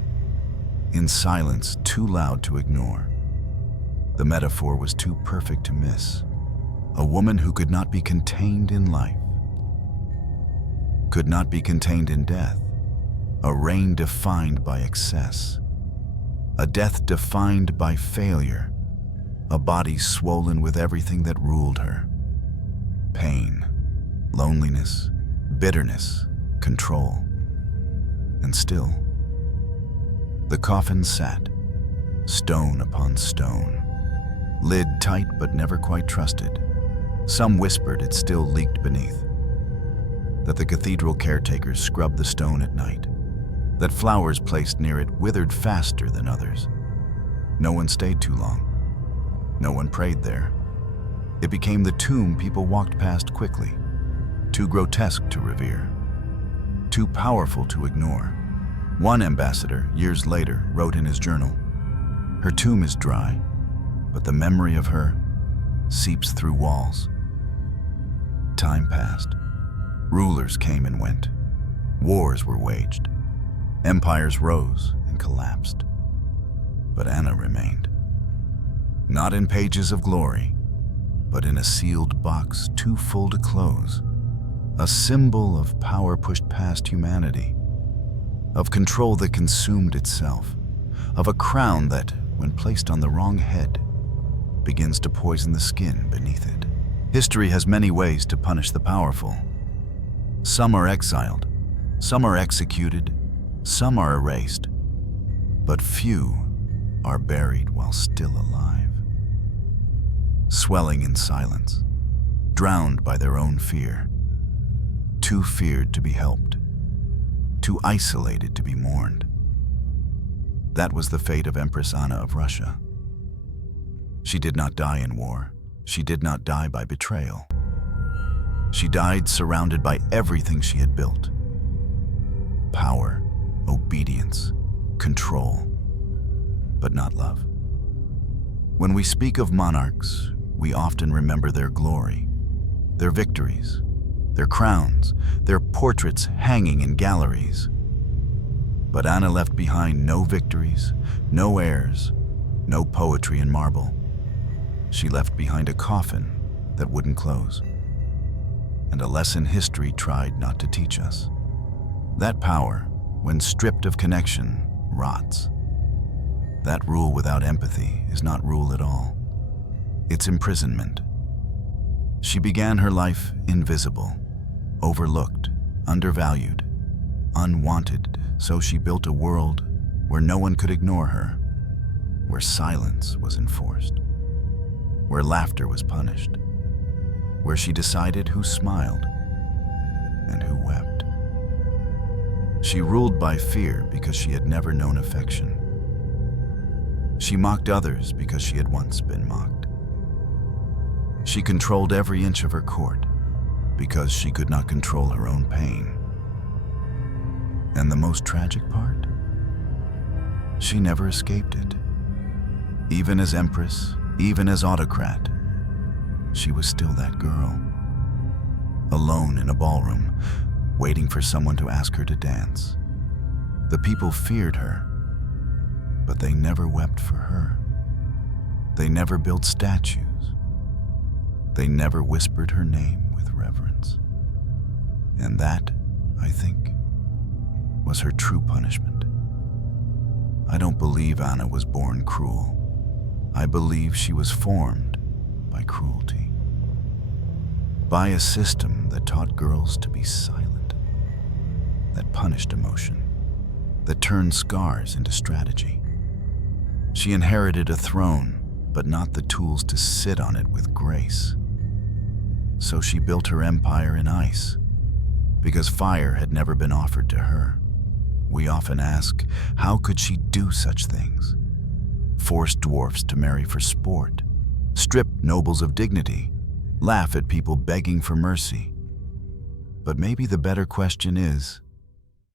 in silence too loud to ignore. The metaphor was too perfect to miss. A woman who could not be contained in life, could not be contained in death, a reign defined by excess, a death defined by failure, a body swollen with everything that ruled her. Pain, loneliness, bitterness, control. And still, the coffin sat, stone upon stone, lid tight but never quite trusted. Some whispered it still leaked beneath, that the cathedral caretakers scrubbed the stone at night, that flowers placed near it withered faster than others. No one stayed too long. No one prayed there. It became the tomb people walked past quickly, too grotesque to revere, too powerful to ignore. One ambassador, years later, wrote in his journal, "Her tomb is dry, but the memory of her seeps through walls." Time passed. Rulers came and went. Wars were waged. Empires rose and collapsed. But Anna remained. Not in pages of glory, but in a sealed box too full to close. A symbol of power pushed past humanity, of control that consumed itself, of a crown that, when placed on the wrong head, begins to poison the skin beneath it. History has many ways to punish the powerful. Some are exiled, some are executed, some are erased, but few are buried while still alive, swelling in silence, drowned by their own fear, too feared to be helped, too isolated to be mourned. That was the fate of Empress Anna of Russia. She did not die in war. She did not die by betrayal. She died surrounded by everything she had built: power, obedience, control, but not love. When we speak of monarchs, we often remember their glory, their victories, their crowns, their portraits hanging in galleries. But Anna left behind no victories, no heirs, no poetry in marble. She left behind a coffin that wouldn't close, and a lesson history tried not to teach us. That power, when stripped of connection, rots. That rule without empathy is not rule at all. It's imprisonment. She began her life invisible, overlooked, undervalued, unwanted, so she built a world where no one could ignore her, where silence was enforced, where laughter was punished, where she decided who smiled and who wept. She ruled by fear because she had never known affection. She mocked others because she had once been mocked. She controlled every inch of her court because she could not control her own pain. And the most tragic part? She never escaped it. Even as empress, even as autocrat, she was still that girl. Alone in a ballroom, waiting for someone to ask her to dance. The people feared her, but they never wept for her. They never built statues. They never whispered her name with reverence. And that, I think, was her true punishment. I don't believe Anna was born cruel. I believe she was formed by cruelty, by a system that taught girls to be silent, that punished emotion, that turned scars into strategy. She inherited a throne, but not the tools to sit on it with grace. So she built her empire in ice, because fire had never been offered to her. We often ask, how could she do such things? Force dwarfs to marry for sport, strip nobles of dignity, laugh at people begging for mercy. But maybe the better question is,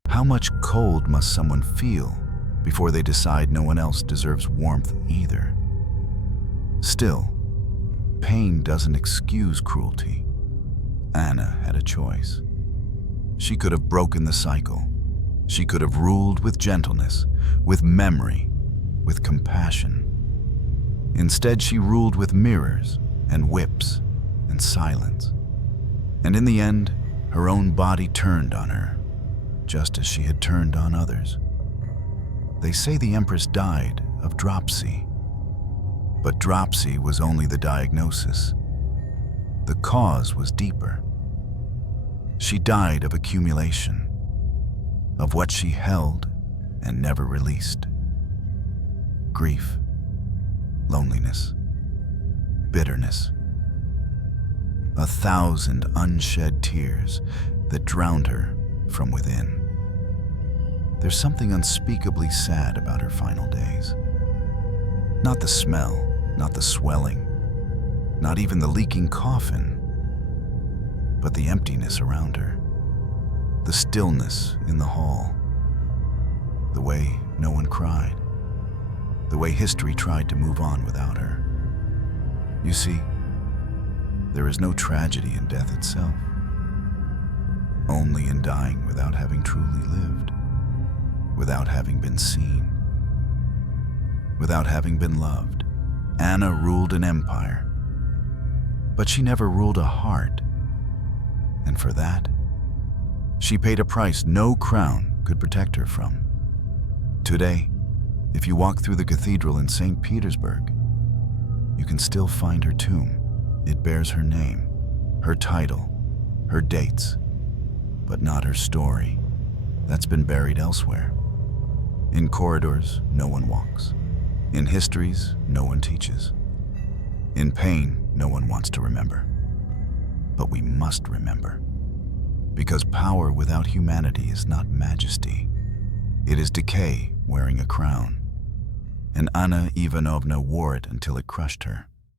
how much cold must someone feel before they decide no one else deserves warmth either? Still, pain doesn't excuse cruelty. Anna had a choice. She could have broken the cycle. She could have ruled with gentleness, with memory, with compassion. Instead, she ruled with mirrors and whips and silence. And in the end, her own body turned on her, just as she had turned on others. They say the Empress died of dropsy. But dropsy was only the diagnosis. The cause was deeper. She died of accumulation, of what she held and never released. Grief, loneliness, bitterness. 1,000 unshed tears that drowned her from within. There's something unspeakably sad about her final days. Not the smell, not the swelling, not even the leaking coffin, but the emptiness around her, the stillness in the hall, the way no one cried, the way history tried to move on without her. You see, there is no tragedy in death itself, only in dying without having truly lived, without having been seen, without having been loved. Anna ruled an empire, but she never ruled a heart, and for that, she paid a price no crown could protect her from. Today, if you walk through the cathedral in St. Petersburg, you can still find her tomb. It bears her name, her title, her dates, but not her story. That's been buried elsewhere. In corridors, no one walks. In histories, no one teaches. In pain, no one wants to remember. But we must remember. Because power without humanity is not majesty. It is decay wearing a crown. And Anna Ivanovna wore it until it crushed her.